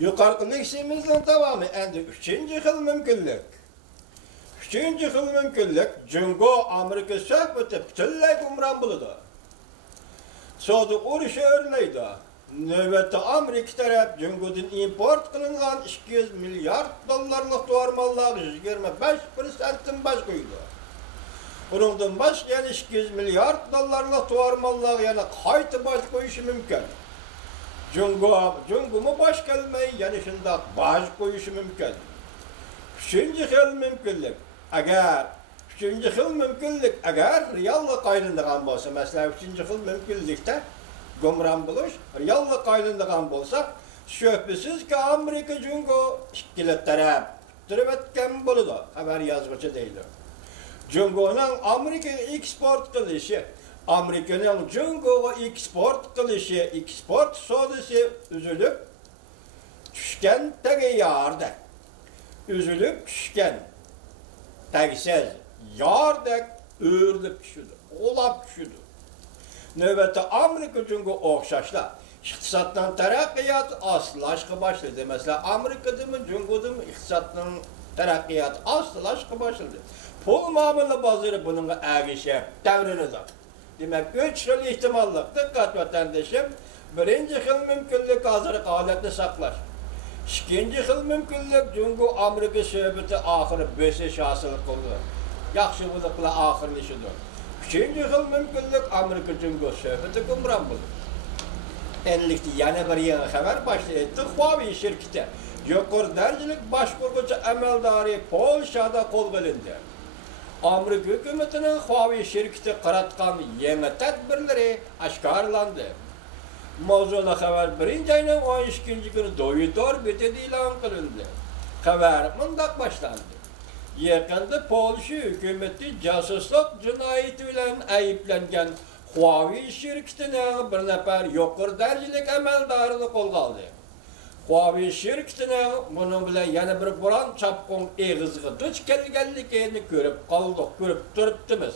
Yukarıdaki işimizin tamamı endi üçüncü yıl mümkünlük. Üçüncü yıl mümkünlük, Cungo Amerika söhbeti bütünley gumran buludu. Soğudu uruşu örleydi. Növbette Amerika taraf Cungo'dan import kılıngan 200 milyar dolarlık doğarmallığı 25%'in baş koydu. Bunun baş yani 200 milyar dolarlık doğarmallığı yani kayıtı baş koyuşu mümkün. Cungo'mu baş gelmeyi yani şimdi baş koyuşu mümkün. Üçüncü yıl mümkünlük. Üçüncü yıl mümkünlük eğer reallık ayrıldıgan bolsa, mesela üçüncü yıl mümkünlükte gumran buluş, reallık ayrıldıgan bolsa, şüphesiz ki Amerika Cungo işkilet taraf türüp etken buludu. Haber yazgıcı değil. Cungo'nun Amerika'ya export kılışı, Amerika'nın Cungo'ya export kılışı, export sodası üzülüp düşken tege yardı. Üzülüp düşken tegsiz yardık öğürlüp düşüdü, olap düşüdü. Növbette Amerika Cungo okşaşla. İktisattan terakkiyat aslılaşkı başladı. Mesela Amerika'da mı Cungo'da mı iktisattan terakkiyat aslılaşkı başladı. Pul mamılı bazırı bunun ağışı devriniz. Demek 3 yıl ihtimallık. Dikkat vatandaşım. Birinci yıl mümkünlük hazırlık aletini saklar. İkinci yıl mümkünlük Cungo Amerika söhbeti ahırı böseş hasılık oldu. Yaxşı buluqla ahırlaşıdır. Üçüncü yıl mümkünlük Amerika Cungo söhbeti gumran bulur. Enlikti yana bir yeni haber başlaydı. Huawei şirketi yukarı derecelik başkurgucu emeldarı Polşa'da kol kılındı. Amerika hükümetinin Huawei şirketi qaratgan yeni tedbirleri aşkarlandı. Mavzulu haber 1. ayının 12. günü doyutor bitedi ilan kılındı. Haber mındak başlandı. Yakında Polşa hükümeti casusluk cinayeti bilen ayıplangan Huawei şirketinin bir nefer yukarı derecelik emeldarını kolga aldı. Huawei şirketinin bunun bilen yana bir buran çapkın eğizgi duç kelgenlikini görüp duruptimiz.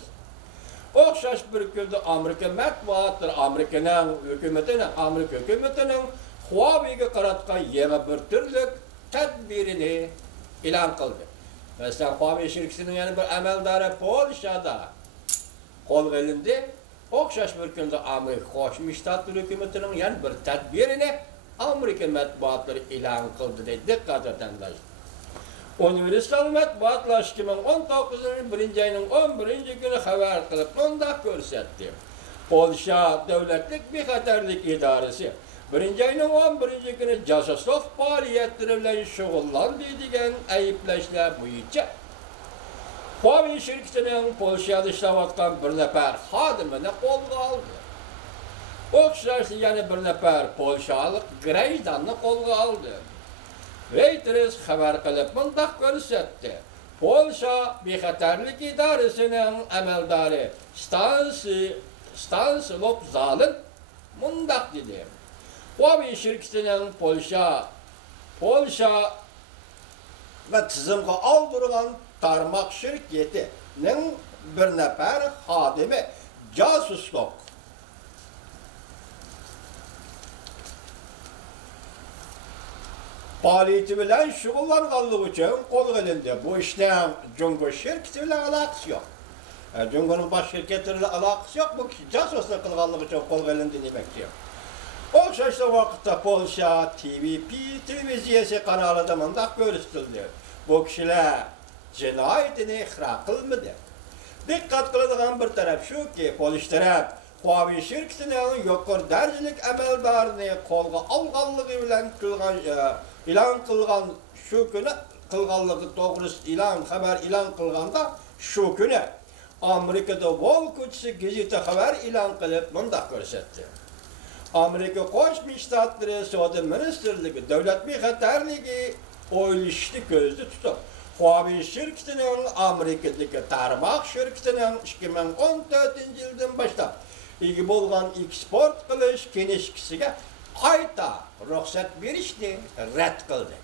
Okşaş bir günde Amerika matbuattır, Amerika hükümetinin Huawei'ge qaratgan yeni bir türlük tedbirini ilan kıldı. Mesela Huawei şirketinin yani bir emeldarı Polşa'da kol gelindi. Okşaş bir günde Amerika Koşmuş Ştatları hükümetinin yani bir tedbirini Amerika matbuatları ilan kıldı dedi. Dikkat vatandaş. Universal matbuatlar 2019'un 1. ayının 11. günü haber kılıp onda görsetti. Polşa Devletlik Bexaterlik İdaresi 1. ayının 11. günü casusluk faaliyetleri bilen şugullandı degan ayıplaşlar boyunca Huawei şirketinin Polşa'da işlevatkan bir nefer hadimini kolga aldı. Okşaşı yani bir nefer Polşalık greydanını kolga aldı. Reuters haber kılıp mındak görsetti. Polşa Bexaterlik İdaresi'nin emeldarı Stanislav Zalin mındak dedi. Huawei şirketinin Polşa ve tizimge aldırılan tarmak şirketinin bir nefer hadimi casusluk faaliyeti bilen şugullanganlığı için kol gelindi. Bu işten Cungo şirketi bilen alakası yok. Cungo'nun baş şirketleriyle alakası yok. Bu casusluk kılganlığı için kol gelindi demek diyor. Okşaşlı vakitte Polşa TVP televiziyesi kanalında mındak görüstüldü. Bu kişiler cinayetini ihra kılmadı. Dikkat kılıdığın bir taraf şu ki Polş taraf Huawei şirketinin yukarı derecelik emeldarını kolga alganlığı bilen ilan kılgan şu günü kılganlığı doğrusu haber ilan kılganda şu günü Amerika'da Wall Kutusu gazete haber ilan kılıp mındak görsetti. Amerika Koşmuş Ştatları Savunma Ministerliği Devlet Bexaterliği oyluştu gözlü tutup Huawei şirketinin Amerika'daki tarmak şirketinin 2014 yıldan başlap ilgi bolgan eksport kılış kenişkisiga qayta ruhsat berishni rad qildi.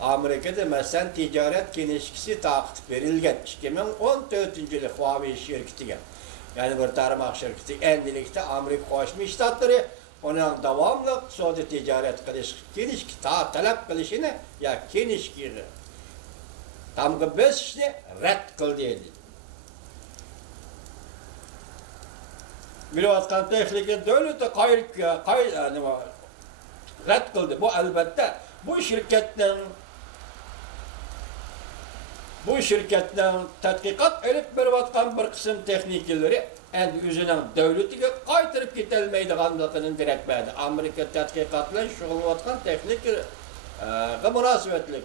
Amerikada masalan tijorat kenişkisi taqib berilgan 2014 yılı Huawei şirketiga. Yani bir tarmak şirketi endilikte Amerika Qo'shma Shtatlari onun davamlı iqtisodiy ticaret qilish, kinishki talab qilishini ya kinishki tamgı besishni rad qildi dedi. Bilayotgan texnika davlati rad qildi. Bu albatta bu şirketning tadqiqot olib berayotgan bir qism texnikalari endi o'zining davlatiga qaytarib ketolmaydiganligidan darak berdi. Amerika tadqiqot bilan shug'ullanayotgan texnika munosabatlik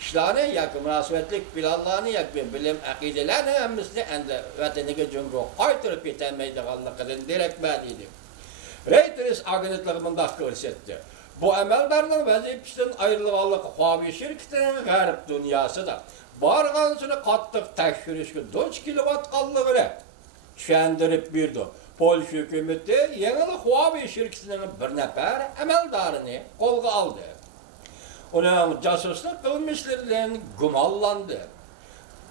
ishlarni yoki munosabatlik planlarni yoki bilim aqidalarni hammasini endi vataniga Jungo qaytarib ketolmaydiganligidan darak berdi edi. Reuters agentligi bunday ko'rsatdi. Bu əməldarlığın vəzifəsindən ayrılğanlıq Huawei şirkətinin qərb dünyası da barğansını qatlıq təkşürüşkü duç kilovatqanlığını düşəndirib birdi. Polşa hökuməti yeni Huawei şirkətinin bir nəfər əməldarını qolğa aldı. Onun casuslıq qılmışlarından gumallandı.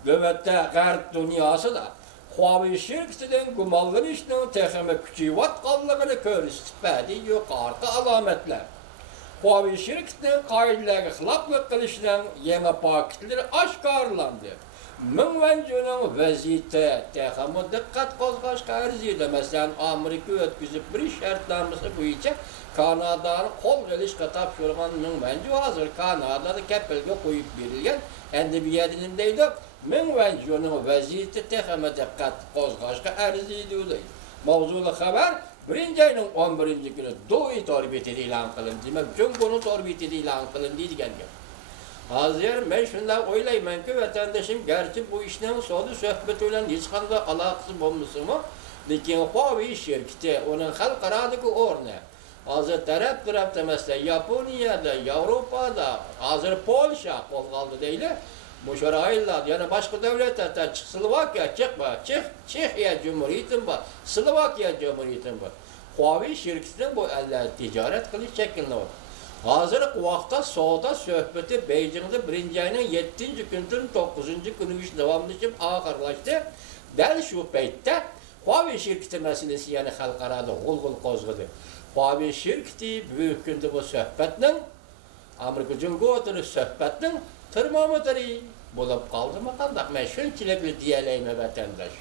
Növbətdə qərb dünyası da Huawei şirkətinin gumallanışının texnika küçüyvatqanlığını göstərdi yuqarıda əlamətlər. Huawei şirkətinin qaydalarına xilaflıq qilishinin yeni paketləri aşkarlandı. Mingvanjo'nun vaziyeti texnika diqqat qo'zg'ashga arziydi. Masalan, Amerika o'tkazib bir shartnomasi bo'yicha Kanadani qo'l qilishga topshirgan Mingvanjo hozir Kanadada kapilga qo'yib berilgan. Endi bu yerda nima deydi? Mingvanjo'nun vaziyeti texnika diqqat qo'zg'ashga arziydi deydi. Mavzuli xabar 1-ayning 11-kuni Doi torbetida e'lon qilindi. Demak, Jungo'ning torbetida e'lon qilindi degan gap. Hozir men shunday o'ylaymanki, vatandoshim garchi bu ishning sodi suhbat bilan hech qanday aloqasi bo'lmasa-mu, lekin Huawei shirkati uning xalqarodagi o'rni hozir taraf emaslar, Yaponiyada, Yevropada, hozir Polsha qo'zg'aldi deydi. Müşaraylar, yani başka devletler, Slovakiya, Çexiya Cumhuriyeti var, Slovakiya Cumhuriyeti var. Huawei şirketinden bu ticaret kılış şeklinde var. Hazır vaqtda savdo söhbəti Beijing'de 1-ayning 7-ci gündən 9-cu günü davamlaşıb ağırlaşdı. Dəl şu paytda Huawei şirketi meselesi yani xalqarada g'ulg'ul qo'zg'adi. Huawei şirketi bu kunda bu söhbətning Amerika Cumhuriyeti söhbətning termometri bo'lib qoldimi qandaq? Men shunchalik deyalayman vatandosh.